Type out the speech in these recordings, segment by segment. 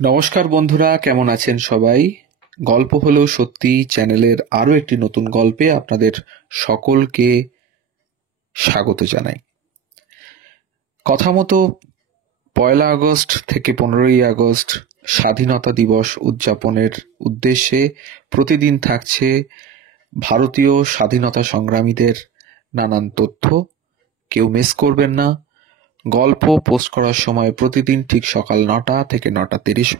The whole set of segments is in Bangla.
নমস্কার বন্ধুরা, কেমন আছেন সবাই? গল্প হলেও সত্যি চ্যানেলের আরো একটি নতুন গল্পে আপনাদের সকলকে স্বাগত জানাই। কথা মতো ১লা আগস্ট থেকে ১৫ই আগস্ট স্বাধীনতা দিবস উদযাপনের উদ্দেশ্যে প্রতিদিন থাকছে ভারতীয় স্বাধীনতা সংগ্রামীদের নানান তথ্য। কেউ মিস করবেন না। গল্প পোস্ট করার সময় প্রতিদিন ঠিক সকাল ৯টা থেকে ৯টা ৩০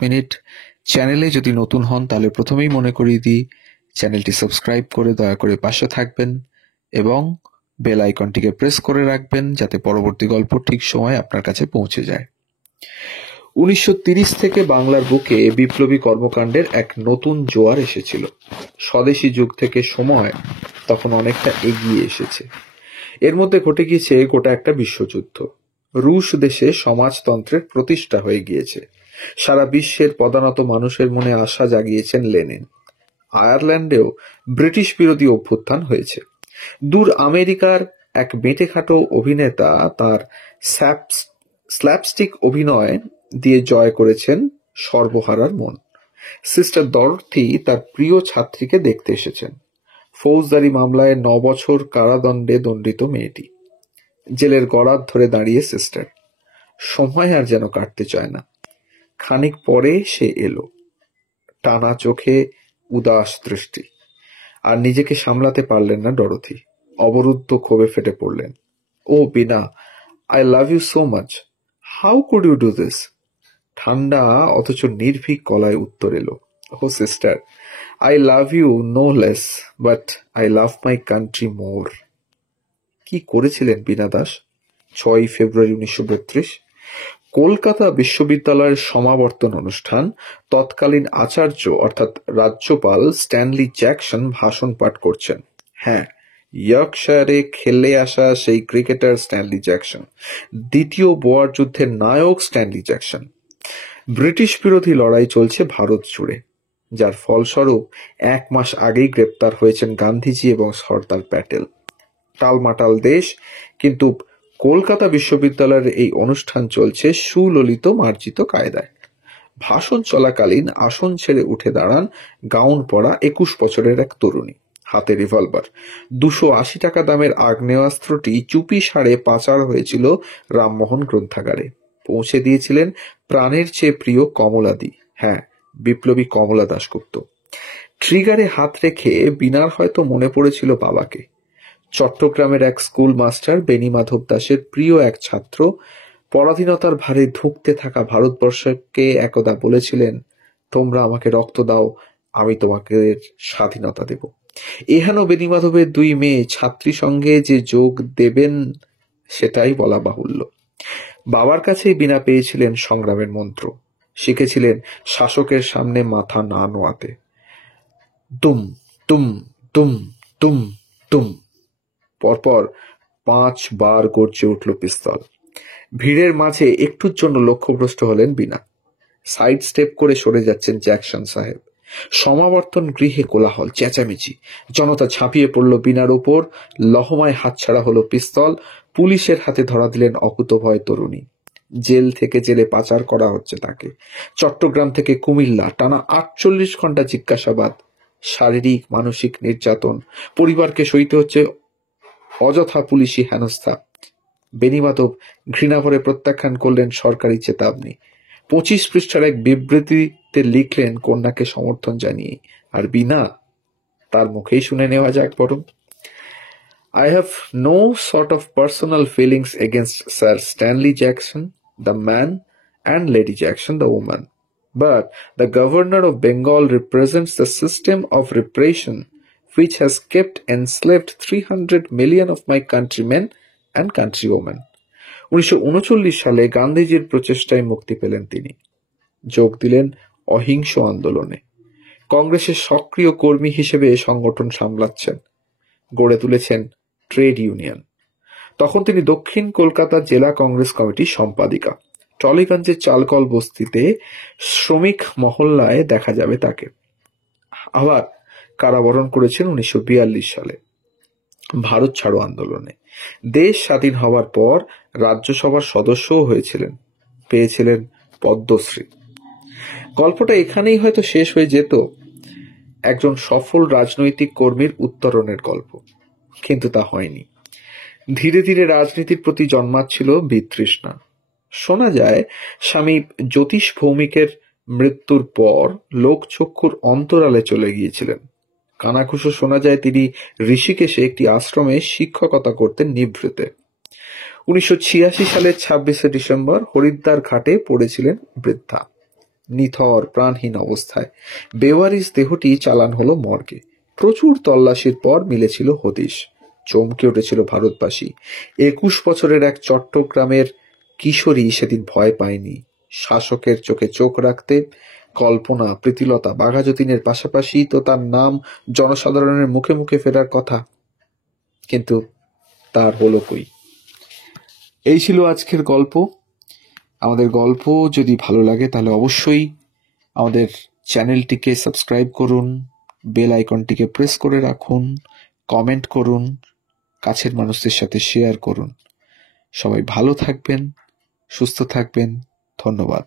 চ্যানেলে যদি নতুন হন তাহলে প্রথমেই মনে করিয়ে দিই, চ্যানেলটি সাবস্ক্রাইব করে দয়া করে পাশে থাকবেন এবং বেল আইকনটিকে প্রেস করে রাখবেন যাতে পরবর্তী গল্প ঠিক সময় আপনার কাছে পৌঁছে যায়। ১৯৩০ থেকে বাংলার বুকে বিপ্লবী কর্মকাণ্ডের এক নতুন জোয়ার এসেছিল। স্বদেশী যুগ থেকে সময় তখন অনেকটা এগিয়ে এসেছে। এর মধ্যে ঘটে গিয়েছে গোটা একটা বিশ্বযুদ্ধ। রুশ দেশে সমাজতন্ত্রের প্রতিষ্ঠা হয়ে গিয়েছে। সারা বিশ্বের পদানত মানুষের মনে আশা জাগিয়েছেন লেনিন। আয়ারল্যান্ডেও ব্রিটিশ বিরোধী অভ্যুত্থান হয়েছে। দূর আমেরিকার এক বেঁটেখাটো অভিনেতা তার স্ল্যাপস্টিক অভিনয় দিয়ে জয় করেছেন সর্বহারার মন। সিস্টার ডরথি তার প্রিয় ছাত্রীকে দেখতে এসেছেন। ফৌজদারি মামলায় ৯ বছর কারাদণ্ডে দণ্ডিত মেয়েটি। জেলের গড়াত ধরে দাঁড়িয়ে সিস্টার। সময় আর যেন কাটতে চায় না। খানিক পরে সে এলো, টানা চোখে, উদাস দৃষ্টি। আর নিজেকে সামলাতে পারলেন না ডরথি। অবরুদ্ধ ক্ষোভে ফেটে পড়লেন। Oh Bina, I love you so much, how could you do this? ঠান্ডা অথচ নির্ভীক গলায় উত্তর এলো, oh sister, I love you no less, but I love my country more. কি করেছিলেন বীণা দাস? ৬ই ফেব্রুয়ারি ১৯৩২ কলকাতা বিশ্ববিদ্যালয়ের সমাবর্তন অনুষ্ঠান। তৎকালীন আচার্য অর্থাৎ রাজ্যপাল স্ট্যানলি জ্যাকসন ভাষণ পাঠ করছেন। হ্যাঁ, ইয়র্কশায়ারে খেলে আসা সেই ক্রিকেটার স্ট্যানলি জ্যাকসন, দ্বিতীয় বোয়ার যুদ্ধের নায়ক স্ট্যানলি জ্যাকসন। ব্রিটিশ বিরোধী লড়াই চলছে ভারত জুড়ে, যার ফলস্বরূপ ১ মাস আগেই গ্রেপ্তার হয়েছেন গান্ধীজি এবং সর্দার প্যাটেল। টালমাটাল দেশ, কিন্তু কলকাতা বিশ্ববিদ্যালয়ের এই অনুষ্ঠান চলছে সুললিত মার্জিত কায়দায়। ভাষণ চলাকালীন আসন ছেড়ে উঠে দাঁড়ান গাউন পরা ২১ বছরের এক তরুণী, হাতে রিভলভার। ২৮০ টাকা দামের আগ্নেয়াস্ত্রটি চুপি সারে পাচার হয়েছিল রামমোহন গ্রন্থাগারে। পৌঁছে দিয়েছিলেন প্রাণের চেয়ে প্রিয় কমলাদি, হ্যাঁ, বিপ্লবী কমলা দাশগুপ্ত। ট্রিগারে হাত রেখে বীণার হয়তো মনে পড়েছিল বাবাকে। চট্টগ্রামের এক স্কুল মাস্টার বেণীমাধব দাসের প্রিয় এক ছাত্র পরাধীনতার ভারে ধুঁকতে থাকা ভারতবর্ষকে একদা বলেছিলেন, তোমরা আমাকে রক্ত দাও, আমি তোমাকে স্বাধীনতা দেব। এহেন বেণীমাধবের ২ মেয়ে ছাত্রী সঙ্গে যে যোগ দেবেন সেটাই বলা বাহুল্য। বাবার কাছেই বীণা পেয়েছিলেন সংগ্রামের মন্ত্র, শিখেছিলেন শাসকের সামনে মাথা না নোয়াতে। তুম তুম তুম তুম তুম, পরপর ৫ বার গর্জে উঠল পিস্তল। ভিড়ের মাঝে একটুর জন্য লক্ষ্যভ্রষ্ট হলেন বীণা। সাইড স্টেপ করে সরে যাচ্ছেন জ্যাকসন সাহেব। সমাবর্তন গৃহে কোলাহল, চেঁচামেচি। জনতা ঝাঁপিয়ে পড়ল বীণার উপর। লহমায় হাতছাড়া হলো পিস্তল। পুলিশের হাতে ধরা দিলেন অকুতোভয় তরুণী। জেল থেকে জেলে পাচার করা হচ্ছে তাকে। চট্টগ্রাম থেকে কুমিল্লা টানা ৪৮ ঘন্টা জিজ্ঞাসাবাদ, শারীরিক মানসিক নির্যাতন। পরিবারকে সইতে হচ্ছে অযথা পুলিশি হেনস্থা। বেণীমাধব ঘৃণাভরে প্রত্যাখ্যান করলেন সরকারি চেতাবনী। ২৫ পৃষ্ঠার এক বিবৃতিতে লিখলেন কন্যাকে সমর্থন জানিয়ে। আর বীণা, তার মুখেই শুনে নেওয়া যাক বরং। I have no sort of personal feelings against Sir Stanley Jackson, the man, and Lady Jackson, the woman. But the Governor of Bengal represents the system of repression which has kept enslaved 300 million of my countrymen and countrywomen. ১৯৩৯ সালে গান্ধীজির প্রচেষ্টায় মুক্তি পেলেন তিনি। যোগ দিলেন অহিংস আন্দোলনে। কংগ্রেসের সক্রিয় কর্মী হিসেবে সংগঠন সামলাচ্ছেন। গড়ে তুলেছেন ট্রেড ইউনিয়ন। তখন তিনি দক্ষিণ কলকাতা জেলা কংগ্রেস কমিটির সম্পাদিকা। টলিগঞ্জের চালকল বস্তিতে শ্রমিক মহল্লায় দেখা যাবে তাকে। আবার কারাবরণ করেছেন ১৯৪২ সালে ভারত ছাড়ো আন্দোলনে। দেশ স্বাধীন হওয়ার পর রাজ্যসভার সদস্যও হয়েছিলেন, পেয়েছিলেন পদ্মশ্রী। গল্পটা এখানেই হয়তো শেষ হয়ে যেত, একজন সফল রাজনৈতিক কর্মীর উত্তরণের গল্প, কিন্তু তা হয়নি। ধীরে ধীরে রাজনীতির প্রতি জন্মাচ্ছিল বিতৃষ্ণা। শোনা যায় স্বামী জ্যোতিষ ভৌমিকের মৃত্যুর পর লোকচক্ষুর অন্তরালে চলে গিয়েছিলেন। কানাঘুষো শোনা যায় তিনি ঋষিকেশে একটি আশ্রমে শিক্ষকতা করতেন নিভৃতে। 1986 সালের 26শে ডিসেম্বর হরিদ্বার ঘাটে পড়েছিলেন বৃদ্ধা, নিথর প্রাণহীন অবস্থায়। বেওয়ারিশ দেহটি চালান হলো মর্গে। প্রচুর তল্লাশির পর মিলেছিল হদিশ। চমকে উঠেছিল ভারতবাসী। 21 বছরের এক চট্টগ্রামের কিশোরী সেদিন ভয় পায়নি। শাসকের চোখে চোখ রাখতে কল্পনা, প্রীতিলতা, বাঘাযতীনের পাশাপাশি তো তার নাম জনসাধারণের মুখে মুখে ফেরার কথা, কিন্তু তার হলো কই। এই ছিল আজকের গল্প। আমাদের গল্প যদি ভালো লাগে তাহলে অবশ্যই আমাদের চ্যানেলটিকে সাবস্ক্রাইব করুন, বেল আইকনটিকে প্রেস করে রাখুন, কমেন্ট করুন, কাছের মানুষদের সাথে শেয়ার করুন। সবাই ভালো থাকবেন, সুস্থ থাকবেন। ধন্যবাদ।